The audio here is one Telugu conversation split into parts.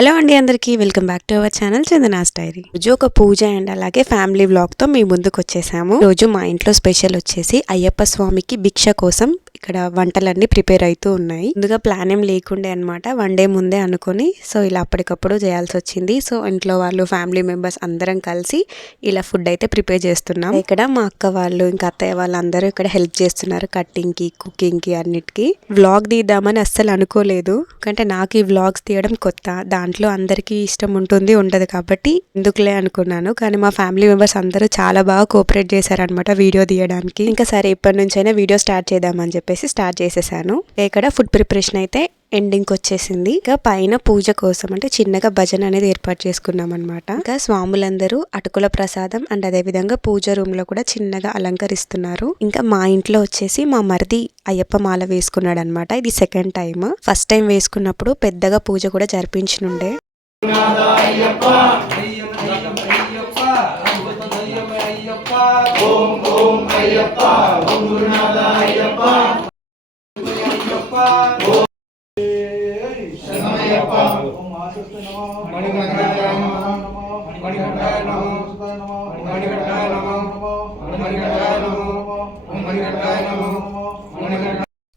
హలో అండి అందరికీ welcome back to our channel Chandana's diary. రోజు ఒక పూజ అండ్ అలాగే ఫ్యామిలీ వ్లాగ్ తో మీ ముందుకు వచ్చేసాము. రోజు మా ఇంట్లో స్పెషల్ వచ్చేసి అయ్యప్ప స్వామికి భిక్ష కోసం ఇక్కడ వంటలన్నీ ప్రిపేర్ అవుతూ ఉన్నాయి. ముందుగా ప్లాన్ ఏం లేకుండే అనమాట, వన్ డే ముందే అనుకుని సో ఇలా అప్పటికప్పుడు చేయాల్సి వచ్చింది. సో ఇంట్లో వాళ్ళు ఫ్యామిలీ మెంబర్స్ అందరం కలిసి ఇలా ఫుడ్ అయితే ప్రిపేర్ చేస్తున్నాం. ఇక్కడ మా అక్క వాళ్ళు ఇంకా అత్తయ్య వాళ్ళు అందరూ ఇక్కడ హెల్ప్ చేస్తున్నారు, కట్టింగ్ కి కుకింగ్ కి అన్నిటికీ. వ్లాగ్ తీద్దామని అస్సలు అనుకోలేదు, ఎందుకంటే నాకు ఈ వ్లాగ్స్ తీయడం కొత్త, దాంట్లో అందరికీ ఇష్టం ఉంటుంది ఉండదు కాబట్టి ఎందుకులే అనుకున్నాను. కానీ మా ఫ్యామిలీ మెంబర్స్ అందరూ చాలా బాగా కోఆపరేట్ చేశారనమాట వీడియో తీయడానికి. ఇంకా సరే ఇప్పటి నుంచైనా వీడియో స్టార్ట్ చేద్దామని చెప్పేసి స్టార్ట్ చేసేసాను. ఇక్కడ ఫుడ్ ప్రిపరేషన్ అయితే ఎండింగ్ వచ్చేసింది. ఇంకా పైన పూజ కోసం అంటే చిన్నగా భజన అనేది ఏర్పాటు చేసుకున్నాం అనమాట. ఇంకా స్వాములందరూ అటుకుల ప్రసాదం అండ్ అదే విధంగా పూజ రూమ్ లో కూడా చిన్నగా అలంకరిస్తున్నారు. ఇంకా మా ఇంట్లో వచ్చేసి మా మరిది అయ్యప్ప మాల వేసుకున్నాడు అనమాట. ఇది సెకండ్ టైం. ఫస్ట్ టైం వేసుకున్నప్పుడు పెద్దగా పూజ కూడా జరిపించనుండే.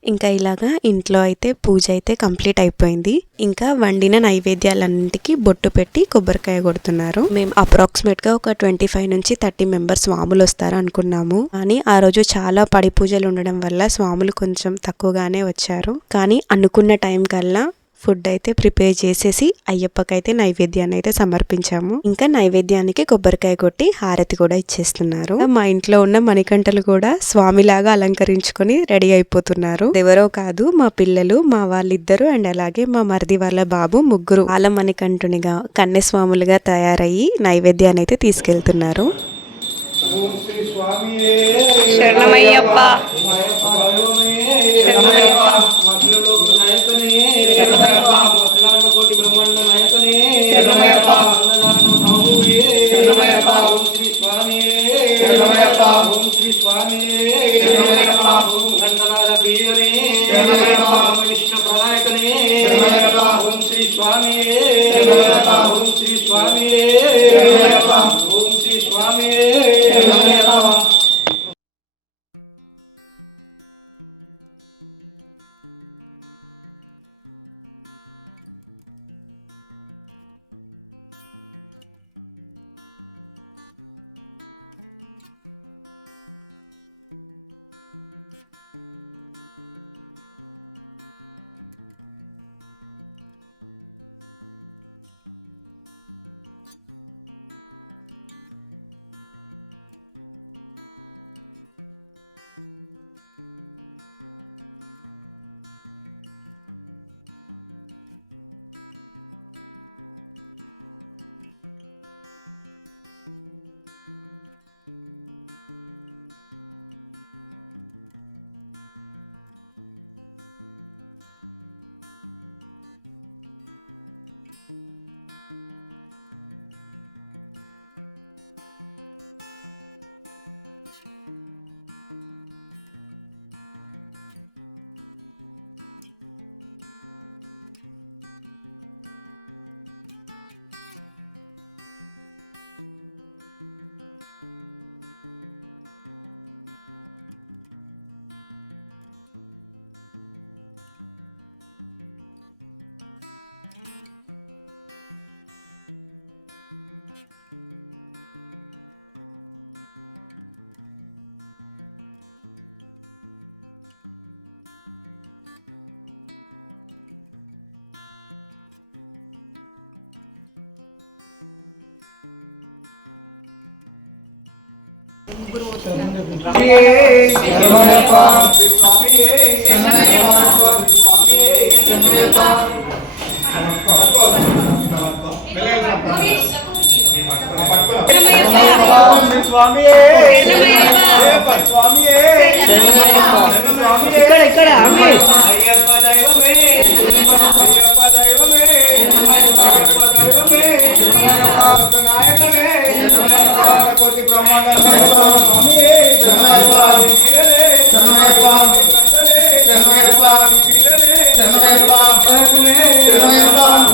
ఇంకా ఇలాగా ఇంట్లో అయితే పూజ అయితే కంప్లీట్ అయిపోయింది. ఇంకా వండిన నైవేద్యాలన్నింటికి బొట్టు పెట్టి కొబ్బరికాయ కొడుతున్నారు. మేము అప్రాక్సిమేట్ గా ఒక 25 నుంచి 30 మెంబర్స్ స్వాములు వస్తారు అనుకున్నాము. కానీ ఆ రోజు చాలా పడి పూజలు ఉండడం వల్ల స్వాములు కొంచెం తక్కువగానే వచ్చారు. కానీ అనుకున్న టైం కల్లా ఫుడ్ అయితే ప్రిపేర్ చేసేసి అయ్యప్పకైతే నైవేద్యాన్ని అయితే సమర్పించాము. ఇంకా నైవేద్యానికి కొబ్బరికాయ కొట్టి హారతి కూడా ఇచ్చేస్తున్నారు. మా ఇంట్లో ఉన్న మణికంఠలు కూడా స్వామిలాగా అలంకరించుకొని రెడీ అయిపోతున్నారు. ఎవరో కాదు, మా పిల్లలు, మా వాళ్ళిద్దరు అండ్ అలాగే మా మరిది వాళ్ళ బాబు ముగ్గురు వాళ్ళ మణికంఠునిగా కన్యస్వాములుగా తయారయ్యి నైవేద్యాన్ని అయితే తీసుకెళ్తున్నారు.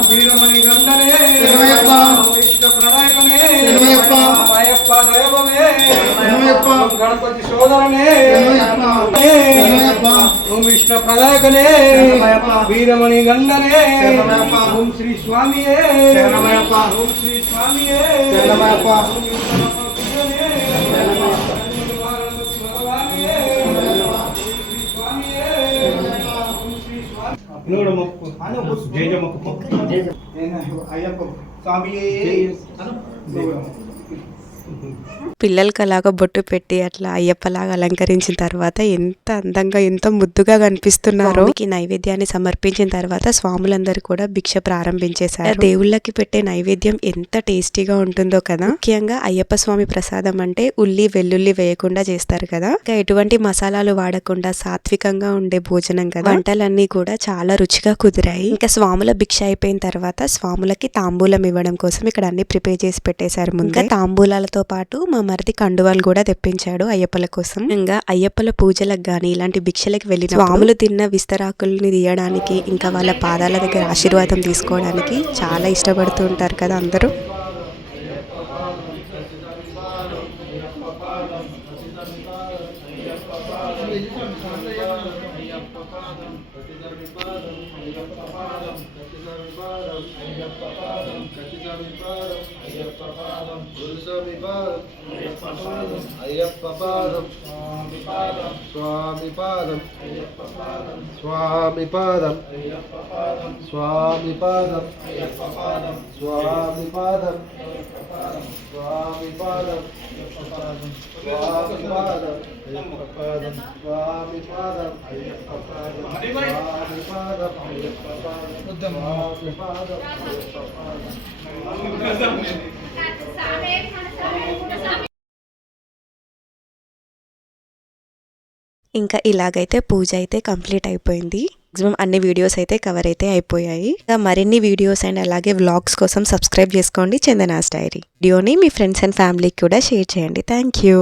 వీరమణి గండనే గణపతి సోదరనే ఓం విష్ణు ప్రదాయకనే వీరమణి గండనే ఓం శ్రీ స్వామియే ఓం శ్రీ స్వామియే నూడు మొక్కు జేజ మొక్కు అయ్యప్ప స్వామియే పిల్లలకి అలాగా బొట్టు పెట్టి అట్లా అయ్యప్పలాగా అలంకరించిన తర్వాత ఎంత అందంగా ఎంతో ముద్దుగా కనిపిస్తున్నారో. ఈ నైవేద్యాన్ని సమర్పించిన తర్వాత స్వాములందరూ కూడా భిక్ష ప్రారంభించేశారు. దేవుళ్ళకి పెట్టే నైవేద్యం ఎంత టేస్టీగా ఉంటుందో కదా. ముఖ్యంగా అయ్యప్ప స్వామి ప్రసాదం అంటే ఉల్లి వెల్లుల్లి వేయకుండా చేస్తారు కదా. ఇంకా ఎటువంటి మసాలాలు వాడకుండా సాత్వికంగా ఉండే భోజనం కదా. వంటలన్నీ కూడా చాలా రుచిగా కుదిరాయి. ఇంకా స్వాముల భిక్ష అయిపోయిన తర్వాత స్వాములకి తాంబూలం ఇవ్వడం కోసం ఇక్కడ అన్ని ప్రిపేర్ చేసి పెట్టేశారు. ముందుగా తాంబూలాలతో పాటు మా మరిది కండువాలు కూడా తెప్పించాడు అయ్యప్పల కోసం. ఇంకా అయ్యప్పల పూజలకు గాని ఇలాంటి భిక్షలకు వెళ్ళిన స్వాములు తిన్న విస్తరాకుల్ని తీయడానికి ఇంకా వాళ్ళ పాదాల దగ్గర ఆశీర్వాదం తీసుకోవడానికి చాలా ఇష్టపడుతూ ఉంటారు కదా అందరూ. అయ్యప్ప పాదం స్వామి పాదం స్వామి పాదం స్వామి పాదం స్వామి పాదం స్వామి పాదం స్వామి పాదం స్వామి పాదం స్వామి పాదం అయ్యప్ప పాదం స్వామి పాదం అయ్యప్ప పాదం స్వామి పాదం ఇంకా ఇలాగైతే పూజ అయితే కంప్లీట్ అయిపోయింది. మాక్సిమం అన్ని వీడియోస్ అయితే కవర్ అయితే అయిపోయాయి. ఇంకా మరిన్ని వీడియోస్ అండ్ అలాగే వ్లాగ్స్ కోసం సబ్స్క్రైబ్ చేసుకోండి చందనాస్ డైరీ. వీడియోని మీ ఫ్రెండ్స్ అండ్ ఫ్యామిలీకి కూడా షేర్ చేయండి. Thank you.